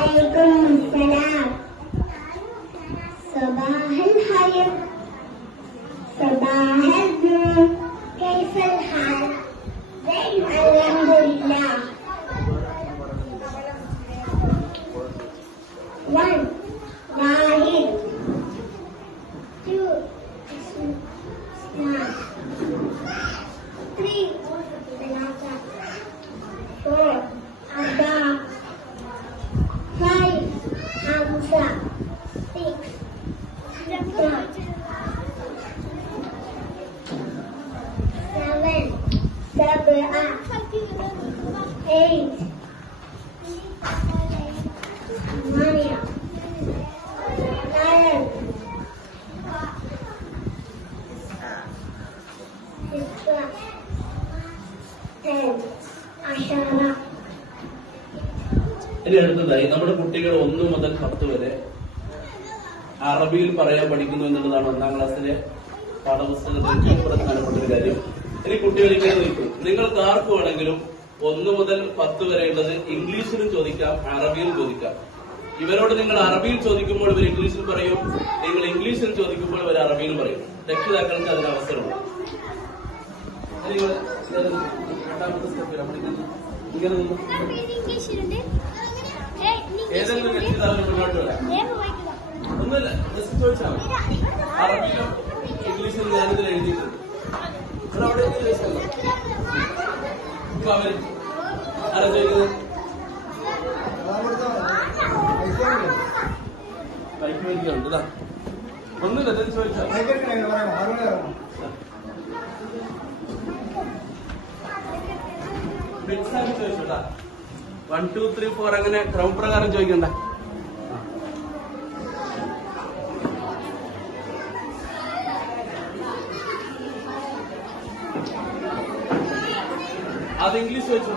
السلام. صباح الخير. صباح النور. كيف الحال؟ الحمد لله. 1 واحد 2 اثنان 3 ثلاثة 4 أربعة 5 خمسة 6 7 سبعة 8 ثمانية 9 ഇനി അടുത്തതായി നമ്മുടെ കുട്ടികൾ 1 മുതൽ 10 വരെ അറബിയിൽ പറയാൻ പഠിക്കുന്നു എന്നുള്ളതാണ് 1-ാം ക്ലാസ്സിലെ പാഠപുസ്തകത്തിൽ ഏറ്റവും പ്രധാനപ്പെട്ട ഒരു കാര്യം. ഇനി കുട്ടികൾ ഇങ്ങനെ നിൽക്കും. നിങ്ങൾക്ക് ആർക്ക് വേണമെങ്കിലും 1 മുതൽ 10 വരെ ഉള്ളത് ഇംഗ്ലീഷിലും ചോദിക്കാം, അറബിയിലും ചോദിക്കാം. ഇവരോട് നിങ്ങൾ അറബിയിൽ ചോദിക്കുമ്പോൾ ഇവർ ഇംഗ്ലീഷിൽ പറയും, നിങ്ങൾ ഇംഗ്ലീഷിൽ ചോദിക്കുമ്പോൾ ഇവർ അറബിയിൽ പറയും. രക്ഷിതാക്കൾക്ക് അതിന് അവസരമുണ്ട്. രണ്ടാമത്തെ സ്റ്റെപ്പിലാണ് ഇങ്ങനെ ഏതെങ്കിലും രക്ഷിതാവിന് മുന്നോട്ട് വരാം. ഒന്നുമില്ല, ജസ്റ്റ് ചോദിച്ചാൽ മതി. അറബിയിലും ഇംഗ്ലീഷിലും ഞാനിതിൽ എഴുതിയിട്ടുണ്ട്. അവിടെ ചോദിച്ചല്ലോ ഇപ്പൊ അവർ ആരാ ചോദിക്കുന്നത്? ബൈക്ക് മേടിക്കുന്നുണ്ട് ഇതാ. ഒന്നുമില്ല, ഇതിൽ ചോദിച്ചാൽ ചോദിച്ചോട്ടാ. 1 2 3 4 അങ്ങനെ ക്രമപ്രകാരം ചോദിക്കണ്ട. അത് ഇംഗ്ലീഷ് ചോദിച്ചു.